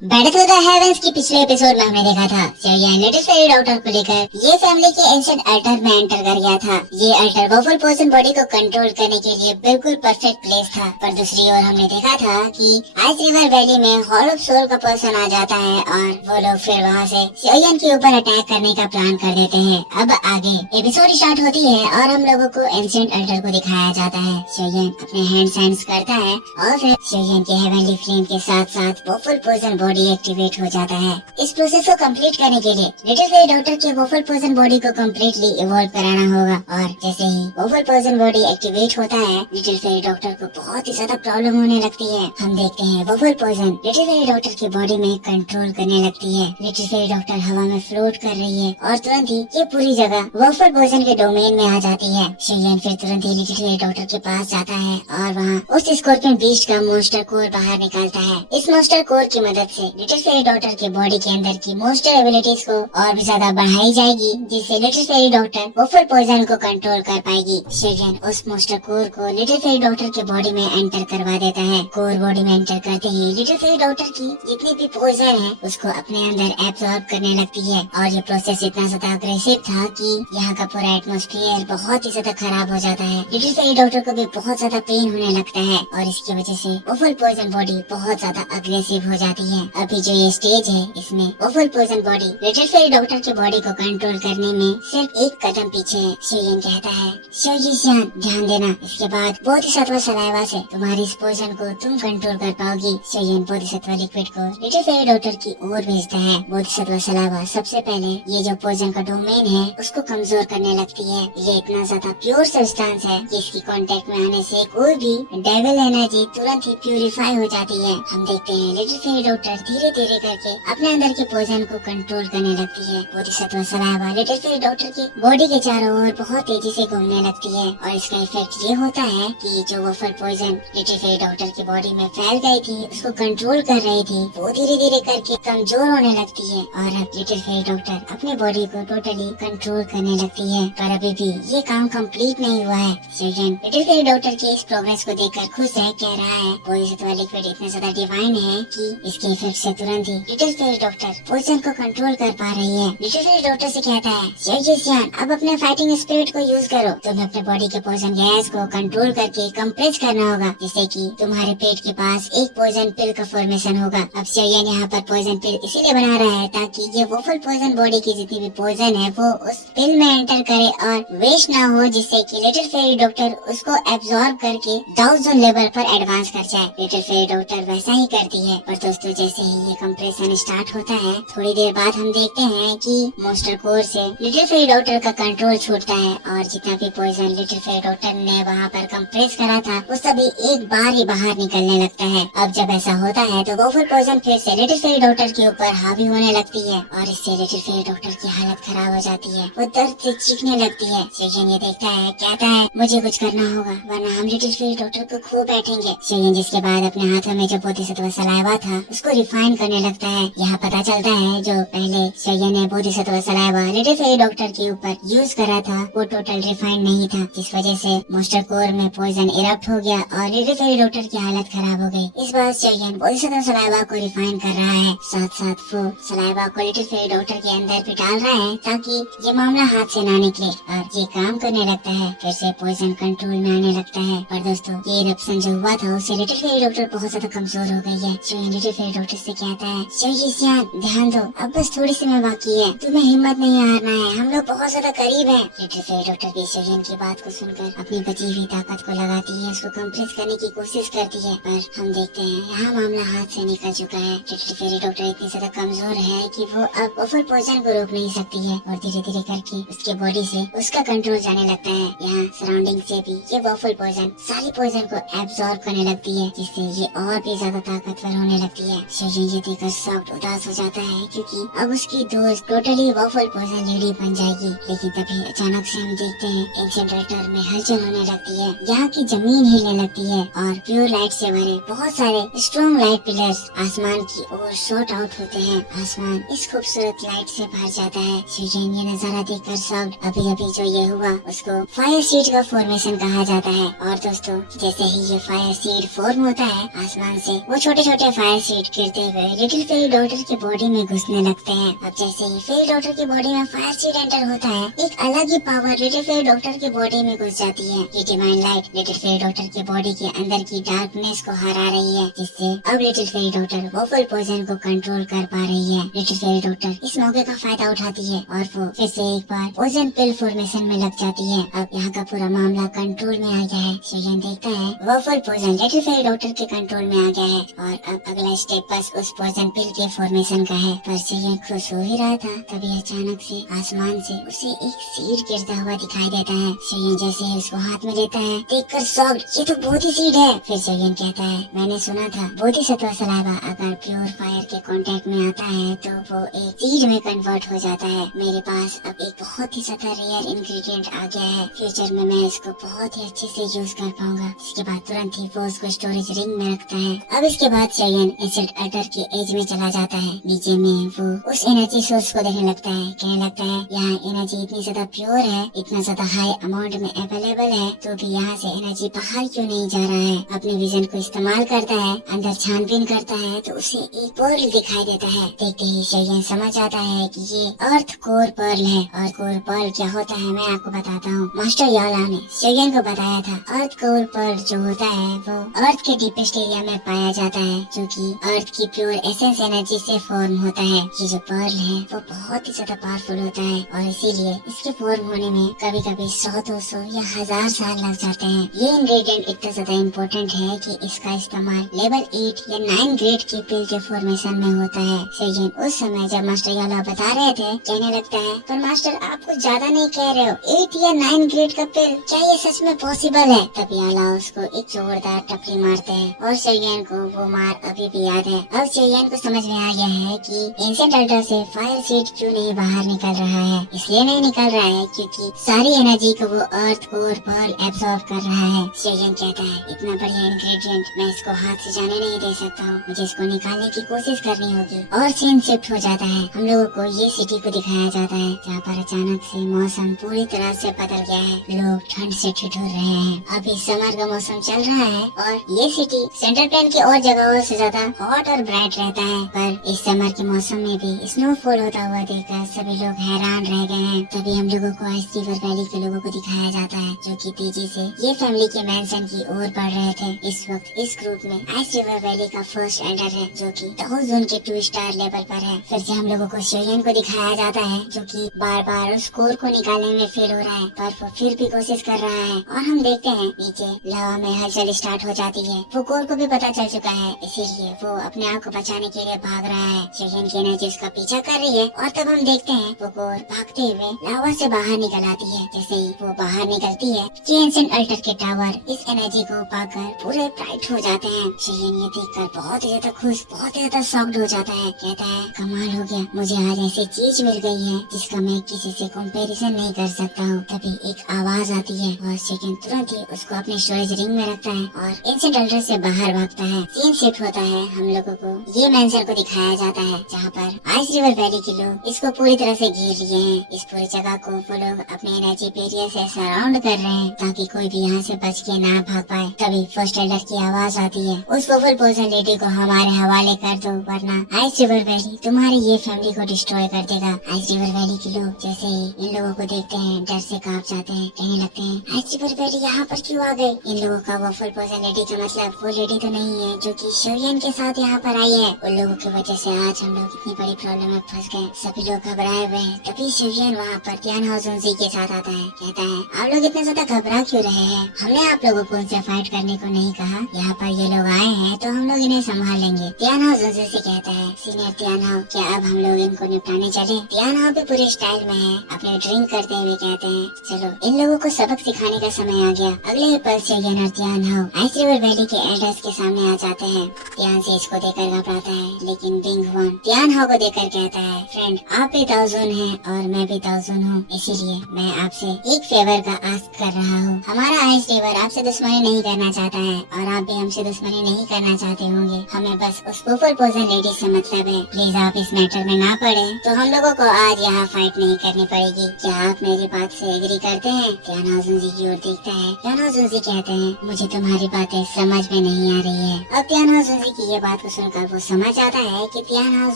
Battle to the heavens की पिछले episode में हमने देखा था शेरियन लिटिल फेरी डॉक्टर को लेकर ये फैमिली के एंशिएंट अल्टर में एंटर कर गया था। ये अल्टर वफुल पोर्शन बॉडी को कंट्रोल करने के लिए बिल्कुल परफेक्ट प्लेस था। पर दूसरी ओर हमने देखा था कि आइस रिवर वैली में हॉल ऑफ सोल का पर्सन आ जाता है और वो लोग फिर वहाँ से शेरियन के ऊपर अटैक करने का प्लान कर देते हैं। अब आगे एपिसोड स्टार्ट होती है और हम लोगों को एंशिएंट अल्टर को दिखाया जाता है। शेरियन अपने हैंड साइंस करता है और फिर शेरियन के हेवनली फ्लेम के साथ साथ वफुल पोर्शन बॉडी एक्टिवेट हो जाता है। इस प्रोसेस को कंप्लीट करने के लिए लिटिल फेरी डॉक्टर के वफुल पोर्शन बॉडी को कम्प्लीटली इवॉल्व कराना होगा और जैसे ही वफुल पोर्शन बॉडी एक्टिवेट होता है लिटिल फेरी डॉक्टर को बहुत ही ज्यादा प्रॉब्लम होने लगती है। हम देखते हैं वफुल पोर्शन लिटिल फेरी डॉक्टर की बॉडी में कंट्रोल करने लगती है। लिटिल फेरी डॉक्टर हवा में फ्लोट कर रही है और तुरंत ही ये पूरी जगह वफुल पोर्शन के डोमेन में आ जाती है। शेरियन फिर तुरंत ही लिटिल फेरी डॉक्टर के पास जाता है और वहाँ उस स्कॉर्पियन बीस्ट का मोस्टर कोर बाहर निकालता है। इस मोस्टर कोर की मदद से लिटिल फेरी डॉक्टर के बॉडी के अंदर की मोस्टर एबिलिटीज को और भी ज्यादा बढ़ाई जाएगी, जिससे लिटिल फेरी डॉक्टर वफुल पोर्शन को कंट्रोल कर पाएगी। शेरियन उस मोस्टर कोर को लिटिल फेरी डॉक्टर के बॉडी में एंटर करवा देता है। कोर बॉडी में एंटर करते ही लिटिल फेरी डॉक्टर की जितनी भी पोर्शन है उसको अपने अंदर एब्सॉर्ब करने लगती है और ये प्रोसेस इतना ज्यादा अग्रेसिव था कि यहाँ का पूरा एटमॉस्फेयर बहुत ही ज्यादा खराब हो जाता है। लिटिल फेरी डॉक्टर को भी बहुत ज्यादा पेन होने लगता है और इसकी वजह से वफुल पोर्शन बॉडी बहुत ज्यादा अग्रेसिव हो जाती है। अभी जो ये स्टेज है इसमें वफुल portion body little fairy doctor की बॉडी को कंट्रोल करने में सिर्फ एक कदम पीछे है। शेरियन कहता है शेरियन ध्यान देना, इसके बाद बोधिसत्व सलाइवा से तुम्हारी इस पोर्शन को तुम कंट्रोल कर पाओगी। शेरियन बोधिसत्व लिक्विड को लिटिल फेरी डॉक्टर की ओर भेजता है। बोधिसत्व सलाइवा सबसे पहले ये जो पोर्शन का डोमेन है उसको कमजोर करने लगती है। ये इतना ज्यादा प्योर सब्सटेंस है कि इसकी कांटेक्ट में आने से कोई भी डेविल एनर्जी तुरंत ही प्यूरिफाई हो जाती है। हम देखते हैं लिटिल फेरी डॉक्टर धीरे धीरे करके अपने अंदर के पोर्शन को कंट्रोल करने लगती है। Bodhisattva saliva little fairy doctor की बॉडी के चारों ओर बहुत तेजी से घूमने लगती है और इसका इफेक्ट ये होता है कि जो वफुल पोर्शन लिटिल फेरी डॉक्टर की बॉडी में फैल गई थी उसको कंट्रोल कर रही थी वो धीरे धीरे करके कमजोर होने लगती है और अब लिटिल फेरी डॉक्टर अपने बॉडी को टोटली कंट्रोल करने लगती है। पर अभी भी ये काम कंप्लीट नहीं हुआ है। शेरियन लिटिल फेरी डॉक्टर की इस प्रोग्रेस को देखकर खुश है, कह रहा है बोधिसत्व लिक्विड इतना ज्यादा डिवाइन है कि इसके इफेक्ट से तुरंत ही लिटिल फेरी डॉक्टर पोर्शन को कंट्रोल कर पा रही है। लिटिल फेरी डॉक्टर से कहता है शेरियन अब अपने फाइटिंग स्पिरिट को यूज करो, तुम्हें अपने बॉडी के पोर्शन गैस को कंट्रोल करके कंप्रेस करना होगा जिससे कि तुम्हारे पेट के पास एक पोर्शन पिल का फॉर्मेशन होगा। अब शेरियन यहाँ पर पोर्शन पिल इसीलिए बना रहा है ताकि ये वफुल पोर्शन बॉडी की जितनी भी पोर्शन है वो उस पिल में एंटर करे और वेस्ट ना हो, जिससे कि लिटिल फेरी डॉक्टर उसको एब्जॉर्ब करके डाउन लेवल पर एडवांस कर जाए। लिटिल फेरी डॉक्टर वैसा ही करती है। पर दोस्तों जैसे ही ये कंप्रेशन स्टार्ट होता है थोड़ी देर बाद हम देखते हैं कि मोस्टर कोर से लिटिल फेरी डॉक्टर का कंट्रोल छूटता है और जितना भी पोर्शन लिटिल फेरी डॉक्टर ने वहाँ पर कंप्रेस करा था वो सभी एक बार ही बाहर निकलने लगता है। अब जब ऐसा होता है तो वफुल पोर्शन फिर से लिटिल फेरी डॉक्टर के ऊपर हावी होने लगती है और इससे लिटिल फेरी डॉक्टर की हालत खराब हो जाती है। वो दर्द से चीखने लगती है। शेरियन ये देखता है, कहता है मुझे कुछ करना होगा वरना हम लिटिल फेरी डॉक्टर को खो बैठेंगे। शेरियन जिसके बाद अपने हाथों में जो बोधिसत्व सलाइवा था उसको रिफाइन करने लगता है। यहाँ पता चलता है जो पहले शेरियन ने Bodhisattva saliva little fairy doctor के ऊपर यूज करा था वो टोटल रिफाइन नहीं था, जिस वजह से मोस्टर कोर में पॉइजन इरप्ट हो गया और लिटिल फेरी डॉक्टर की हालत खराब हो गई। इस बार शेरियन बोधिसत्व सलाइवा को रिफाइन कर रहा है, साथ साथ वो सलाइवा को लिटिल फेरी डॉक्टर के अंदर भी डाल रहा है ताकि ये मामला हाथ से ना निकले और ये काम करने लगता है। फिर से पॉइजन कंट्रोल में आने लगता है। पर दोस्तों ये इरप्शन जो हुआ था उससे लिटिल फेरी डॉक्टर बहुत ज्यादा कमजोर हो गई है। शेरियन लिटिल फेरी डॉक्टर से कहता है शेरियन ध्यान दो, अब बस थोड़ी समय बाकी है, तुम्हें हिम्मत नहीं हारना है, हम लोग बहुत ज्यादा करीब हैं। लिटिल फेरी डॉक्टर भी शेरियन की बात को सुनकर अपनी बची हुई ताकत को लगाती है, उसको कंप्रेस करने की कोशिश करती है। पर हम देखते हैं यहाँ मामला हाथ से निकल चुका है। लिटिल फेरी डॉक्टर इतनी ज्यादा कमजोर है कि वो अब वफुल पोर्शन को रोक नहीं सकती है और धीरे धीरे करके उसके बॉडी से उसका कंट्रोल जाने लगता है। यहाँ सराउंडिंग से भी ये वफुल पोर्शन सारी पोर्शन को एब्जॉर्ब करने लगती है, जिससे ये और भी ज्यादा ताकतवर होने लगती है। शेरियन ये देखकर सॉफ्ट उदास हो जाता है क्योंकि अब उसकी दोस्त टोटली वफुल पोर्शन लेडी बन जाएगी। लेकिन तभी अचानक से हम देखते हैं एंशिएंट अल्टर में हलचल होने लगती है। यहाँ की जमीन हिलने लगती है और प्योर लाइट से भरे बहुत सारे स्ट्रॉन्ग लाइट पिलर्स आसमान की ओर शॉट आउट होते हैं। आसमान इस खूबसूरत लाइट से भर जाता है। शेरियन ये नजारा देखकर सॉफ्ट अभी अभी जो ये हुआ उसको फायर सीड का फॉर्मेशन कहा जाता है। और दोस्तों जैसे ही ये फायर सीड फॉर्म होता है आसमान से वो छोटे छोटे फायर सीड गिर गिरते हुए लिटिल फेरी डॉटर की बॉडी में घुसने लगते हैं। अब जैसे ही फेरी डॉटर की बॉडी में फायर सीड एंटर होता है, एक अलग ही पावर लिटिल फेरी डॉटर की बॉडी में घुस जाती है। ये divine light little fairy daughter की बॉडी के अंदर की डार्कनेस को हरा रही है, जिससे अब little fairy daughter waffle Poisson को कंट्रोल कर पा रही है। लिटिल फेरी डॉटर इस मौके का फायदा उठाती है और वो फिर से एक बार पोइजन पिल फॉर्मेशन में लग जाती है। अब यहाँ का पूरा मामला कंट्रोल में आ गया है। शेयन देखता है waffle Poisson little fairy daughter के कंट्रोल में आ गया है और अब अगला स्टेप बस उस पोइजन पिल के फॉर्मेशन का है। पर शेयन खुश हो ही रहा था, तभी अचानक से आसमान से उसे एक सीड गिरता हुआ दिखाई देता है। शेयन जैसे ही उसको हाथ में लेता है, देखकर शॉक्ड, ये तो बोधि सीड है। फिर शेयन कहता है, मैंने सुना था बोधिसत्व सलाइवा अगर प्योर फायर के कांटेक्ट में आता है तो वो एक सीड में कन्वर्ट हो जाता है। मेरे पास अब एक बहुत ही ज्यादा रेयर इंग्रेडिएंट आ गया है। फ्यूचर में मैं इसको बहुत ही अच्छे से यूज कर पाऊंगा। इसके बाद तुरंत ही वो उसको स्टोरेज रिंग में रखता है। अब इसके बाद शेयन एंशिएंट अल्टर के एज में चला जाता है। नीचे में वो उस एनर्जी सोर्स को देखने लगता है, कहने लगता है यहाँ एनर्जी इतनी ज्यादा प्योर है, इतना ज्यादा हाई अमाउंट में अवेलेबल है, तो भी यहाँ से एनर्जी बाहर क्यों नहीं जा रहा है। अपने विजन को इस्तेमाल करता है, अंदर छानबीन करता है तो उसे एक पर्ल दिखाई देता है। देखते ही शेयन समझ आता है कि ये अर्थ कोर पर्ल है। और कोर पर्ल क्या होता है मैं आपको बताता हूँ। मास्टर याला ने शेयन को बताया था, अर्थ कोर पर्ल जो होता है वो अर्थ के डीपेस्ट एरिया में पाया जाता है, जो कि अर्थ की प्योर एसेंस एनर्जी से फॉर्म होता है। ये जो पर्ल है वो बहुत ही ज्यादा पावरफुल होता है और इसीलिए इसके फॉर्म होने में कभी कभी 100-200 या 1000 साल लग जाते हैं। ये इंग्रेडिएंट इतना ज्यादा इम्पोर्टेंट है कि इसका इस्तेमाल लेवल 8 या 9 ग्रेड की पिल के फॉर्मेशन में होता है। शेयन उस समय जब मास्टर याला बता रहे थे, कहने लगता है, पर मास्टर आप कुछ ज्यादा नहीं कह रहे हो, 8 या 9 ग्रेड का पिल, क्या ये सच में पॉसिबल है। तब याला उसको एक जोरदार टपली मारते हैं और शेयन को वो मार अभी भी याद है। अब शेयन को समझ में आ गया है कि एंशिएंट अल्टर से फायर सीड क्यों नहीं बाहर निकल रहा है। इसलिए नहीं निकल रहा है क्योंकि सारी एनर्जी को वो अर्थ कोर पर्ल एब्सॉर्ब कर रहा है। शेयन कहता है, इतना बढ़िया इंग्रेडिएंट मैं इसको हाथ से जाने नहीं दे सकता हूँ, मुझे इसको निकालने की कोशिश करनी होगी। और सीन शिफ्ट हो जाता है। हम लोगों को ये सिटी को दिखाया जाता है जहाँ पर अचानक से मौसम पूरी तरह से बदल गया है। लोग ठंड से ठिठुर रहे हैं। अभी समर का मौसम चल रहा है और ये सिटी सेंट्रल प्लेन की और जगहों से ज्यादा हॉट और ब्राइट रहता है। पर इस समर के मौसम में भी स्नोफॉल होता हुआ देखकर सभी लोग हैरान रह गए हैं। तभी हम लोगों को आइस रिवर वैली के लोगों को दिखाया जाता है, जो कि तेजी से ये फैमिली के मैंशन की ओर बढ़ रहे थे। इस वक्त इस ग्रुप में आइस रिवर वैली का फर्स्ट एल्डर है, जो कि दाओ जोन के 2 स्टार लेवल पर है। फिर से हम लोगों को शेयन को दिखाया जाता है, जो कि बार बार उस कोर को निकालने में फेल हो रहा है, पर वो फिर भी कोशिश कर रहा है। और हम देखते हैं नीचे लावा में हलचल स्टार्ट हो जाती है। वो कोर को भी पता चल चुका है, इसीलिए वो अपने आप को बचाने के लिए भाग रहा है। शेयन की एनर्जी उसका पीछा कर रही है और तब हम देखते हैं वो कोर भागते हुए लावा से बाहर निकल आती है। जैसे ही वो बाहर निकलती है, एंशिएंट अल्टर के टावर इस एनर्जी को पाकर पूरे ब्राइट हो जाते हैं। शेयन ये देखकर बहुत ही ज्यादा खुश, बहुत ही ज्यादा शॉक्ड हो जाता है। कहता है, कमाल हो गया, मुझे आज ऐसी चीज मिल गई है जिसका मैं किसी से कंपैरिजन नहीं कर सकता हूँ। तभी एक आवाज आती है और शेयन तुरंत ही उसको अपने स्टोरेज रिंग में रखता है और एंशिएंट अल्टर से बाहर भागता है। सीन शिफ्ट होता है। हम लोगों को ये मैंशन को दिखाया जाता है जहाँ पर आइस रिवर वैली के लोग इसको पूरी तरह से घेर लिए हैं। इस पूरी जगह को वो लोग अपने एनर्जी बैरियर से सराउंड कर रहे हैं ताकि कोई भी यहाँ से बच के ना भाग पाए। तभी फर्स्ट एल्डर की आवाज आती है, उस वॉफल पोइजन लेडी को हमारे हवाले कर दो, वरना आइस रिवर वैली तुम्हारी ये फैमिली को डिस्ट्रॉय कर देगा। आइस रिवर वैली के लोग जैसे ही इन लोगों को देखते हैं डर से कांप जाते हैं, कहने लगते हैं, आइस रिवर वैली यहाँ पर क्यों आ गई। इन लोगों का वॉफल पोइजन लेडी का मतलब वो लेडी तो नहीं है जो कि शेयन के साथ यहाँ पर आई है। उन लोगों की वजह से आज हम लोग इतनी बड़ी प्रॉब्लम में फंस गए। सभी लोग घबराए हुए हैं। तभी शेयन वहाँ पर तियान हाउसुनजी के साथ आता है, कहता है, आप लोग इतने ज्यादा घबरा क्यों रहे हैं। हमने आप लोगों को उनसे फाइट करने को नहीं कहा। यहाँ पर ये लोग आए हैं तो हम लोग इन्हें संभाल लेंगे। तियान हाउसुनजी से कहता है, सीनियर तियान हाउ, क्या अब हम लोग इनको निपटाने चले। तियान हाउ भी पूरे स्टाइल में है, अपने ड्रिंक करते हुए कहते हैं, चलो इन लोगों को सबक सिखाने का समय आ गया। अगले ही पल शेयन और Tian how ice river valley के एल्डर्स के सामने आ जाते हैं। तियान से इसको देखकर घबराता है, लेकिन बिंग हुआन तियान हाउ को देखकर कहता है, फ्रेंड आप भी दाओ जोन है और मैं भी दाओ जोन हूँ, इसीलिए मैं आपसे एक फेवर का आस्क कर रहा हूँ। हमारा आइस रिवर आपसे दुश्मनी नहीं करना चाहता है और आप भी हमसे दुश्मनी नहीं करना चाहते होंगे। हमें बस उस वॉफल पोइजन लेडी से मतलब है। प्लीज आप इस मैटर में ना पड़े तो हम लोगों को आज यहाँ फाइट नहीं करनी पड़ेगी। क्या आप मेरी बात से एग्री करते हैं। तियान हाउसुनजी की ओर देखता है। तियान हाउसुनजी कहते हैं, मुझे तुम्हारी बातें समझ में नहीं आ रही है। अब तियान हाउसुनजी की ये बात को सुनकर वो समझ जाता है कि तियाना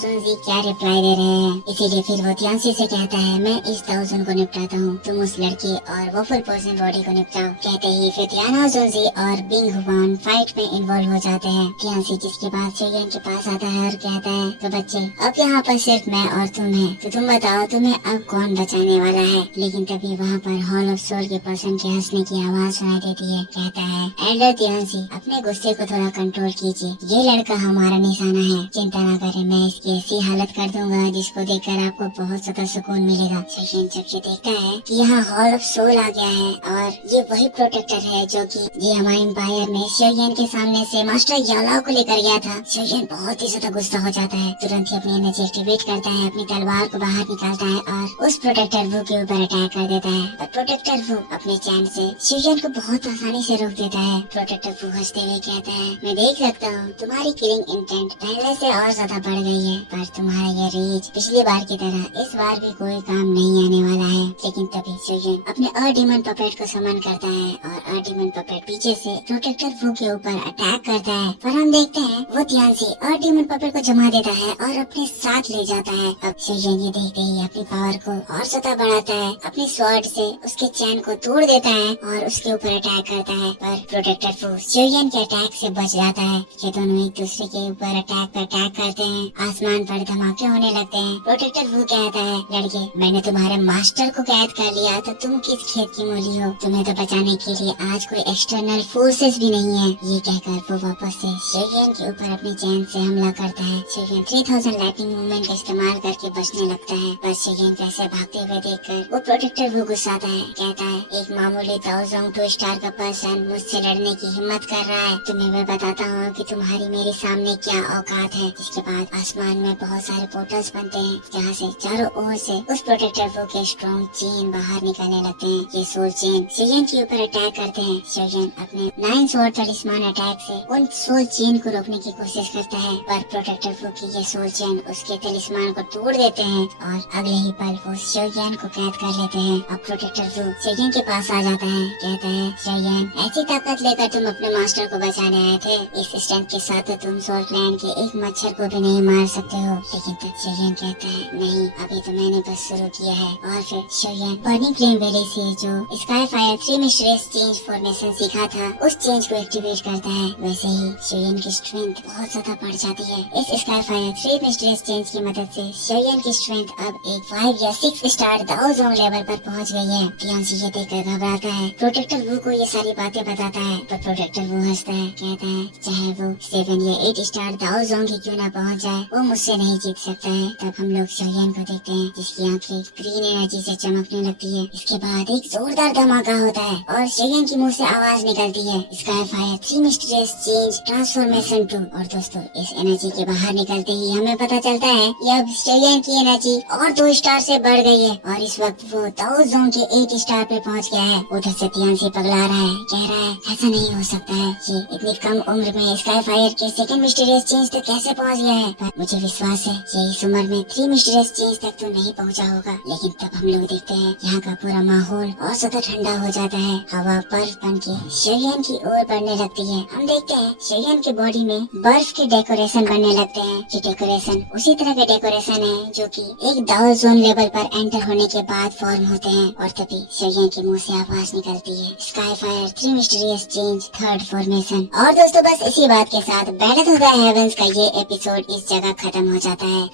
जुनजी क्या रिप्लाई दे रहे हैं। इसीलिए फिर वो तियांसी से कहता है, मैं इस दाओजुन को निपटाता हूँ, तुम उस लड़की और वो फुल पर्सन बॉडी को निपटाओ। कहते ही फिर तियाना जुनजी और बिंग हुआन फाइट में इन्वॉल्व हो जाते हैं। तियांसी जिसके बाद शेयन के पास आता है और कहता है, तो बच्चे अब यहाँ पर सिर्फ मैं और तुम है, तो तुम बताओ तुम्हें अब कौन बचाने वाला है। लेकिन तभी वहाँ पर हॉल ऑफ सोल के पर्सन के हंसने की आवाज सुनाई देती है। कहता है, एल्डर तियांसी अपने गुस्से को थोड़ा कंट्रोल कीजिए, ये लड़का हमारा निशाना है, चिंता न करें, मैं इसकी ऐसी हालत कर दूंगा जिसको देखकर आपको बहुत ज्यादा सुकून मिलेगा। शेयन जब ये देखता है कि यहाँ हॉल ऑफ सोल आ गया है और ये वही प्रोटेक्टर है जो कि ये हमारे एम्पायर में शेयन के सामने से मास्टर यालाओ को लेकर गया था। शेयन बहुत ही ज्यादा गुस्सा हो जाता है, तुरंत ही अपनी एनर्जी एक्टिवेट करता है, अपनी तलवार को बाहर निकालता है और उस प्रोटेक्टर वू के ऊपर अटैक कर देता है। पर प्रोटेक्टर वू अपने चैन से शेयन को बहुत आसानी से रोक देता है। प्रोटेक्टर वू हंसते हुए कहता है, मैं देख सकता हूँ तुम्हारी किलिंग इंटेंट पहले से और ज्यादा बढ़ गई है, पर तुम्हारा ये रीच पिछली बार की तरह इस बार भी कोई काम नहीं आने वाला है। लेकिन तभी शेयन अपने अर्डीमन पपेट को समन करता है और अर्डीमन पपेट पीछे से प्रोटेक्टर वू के ऊपर अटैक करता है। पर हम देखते हैं वो तियांसी अर्डीमन पपेट को जमा देता है और अपने साथ ले जाता है। अब शेयन ये देखते ही अपनी पावर को और ज्यादा बढ़ाता है, अपनी स्वॉर्ड से उसके चैन को तोड़ देता है और उसके ऊपर अटैक करता है। पर प्रोटेक्टर वू शेयन के अटैक से बच जाता है। ये दोनों एक दूसरे के ऊपर अटैक पे अटैक करते हैं, आसमान पर धमाके होने लगते हैं। प्रोटेक्टर वू कहता है, लड़के मैंने तुम्हारे मास्टर को कैद कर लिया, तो तुम किस खेत की मूली हो, तुम्हें तो बचाने के लिए आज कोई एक्सटर्नल फोर्सेस भी नहीं है। ये कहकर वो वापस से शेयन के ऊपर अपनी चैन से हमला करता है। शेयन 3000 लाइटिंग मूवमेंट का इस्तेमाल करके बचने लगता है, पर शेयन को ऐसे भागते हुए देखकर वो प्रोटेक्टर वू गुस्साता है। कहता है, एक मामूली दाओजोंग 2 स्टार का पर्सन मुझसे लड़ने की हिम्मत कर रहा है, तुम्हें मैं बताता हूँ कि तुम्हारी मेरे सामने क्या औकात है। जिसके बाद आसमान में बहुत सारे पोर्टल्स बनते हैं, जहाँ से चारों ओर से उस प्रोटेक्टर वू के स्ट्रॉन्ग चेन बाहर निकलने लगते हैं। ये सोल चेन शेयन के ऊपर अटैक करते हैं। शेयन अपने 9 स्वॉर्ड तलिस्मान अटैक से उन सोल चेन को रोकने की कोशिश करता है, पर प्रोटेक्टर वू की ये सोल चेन उसके तलिस्मान को तोड़ देते हैं और अगले ही पल वो शेयन को कैद कर लेते हैं। अब प्रोटेक्टर वू शेयन के पास आ जाता है। कहता है, शेयन ऐसी ताकत लेकर तुम अपने मास्टर को बचाने आए थे, इस स्ट्रेंथ के साथ तो तुम सोल्ट लैंड के एक मच्छर को भी नहीं मार सकते हो। लेकिन तब शेयन कहता है, नहीं अभी तो मैंने बस शुरू किया है। और फिर शेयन बर्निंग फ्लेम वैली से जो sky fire 3 mysterious change formation सीखा था, उस चेंज को एक्टिवेट करता है। वैसे ही शेयन की स्ट्रेंथ बहुत ज्यादा बढ़ जाती है। इस स्काई फायर 3 मिस्टीरियस चेंज की मदद से शेयन की स्ट्रेंथ अब एक 5 या 6 स्टार दाओजोंग लेवल पर पहुंच गई है। तियांसी ये देखकर घबराता है, प्रोटेक्टर वू को ये सारी बातें बताता है, पर प्रोटेक्टर वू हंसता है। कहता है, चाहे वो 7 या 8 स्टार दाओजोंग ही क्यों ना पहुंच जाए, वो मुझसे नहीं जीत सकता है। तब हम लोग शेयन को देखते हैं, जिसकी आंखें ग्रीन एनर्जी से चमकने लगती है। इसके बाद एक जोरदार धमाका होता है और शेयन की मुंह से आवाज निकलती है, sky fire 3 mysterious change transformation 2। और दोस्तों, इस एनर्जी के बाहर निकलते ही हमें पता चलता है कि अब शेयन की एनर्जी और 2 स्टार से बढ़ गई है और इस वक्त वो दाओजोंग के 8 स्टार पे पहुंच गया है। उधर से तियांसी पगला रहा है, कह रहा है, ऐसा नहीं हो सकता है, ये इतनी कम उम्र में स्काई फायर के 2nd मिस्टीरियस चेंज तक कैसे पहुंच गया है। पर मुझे विश्वास है ये इस उम्र में 3 मिस्टीरियस चेंज तक तो नहीं पहुंचा होगा। लेकिन तब हम लोग देखते हैं यहाँ का पूरा माहौल और ज्यादा ठंडा हो जाता है, हवा बर्फ बन के शेयन की ओर बढ़ने लगती है। हम देखते हैं शेयन की बॉडी में बर्फ के डेकोरेशन बनने लगते हैं। ये डेकोरेशन उसी तरह के डेकोरेशन है जो कि एक दाओजोन लेवल पर एंटर होने के बाद फॉर्म होते हैं। और तभी शेयन के मुंह से आवाज निकलती है, sky fire 3 mysterious change 3rd formation. और दोस्तों, बस इसी बात के साथ बैटल ऑफ द हेवंस का ये एपिसोड इस जगह खत्म हो जाता है।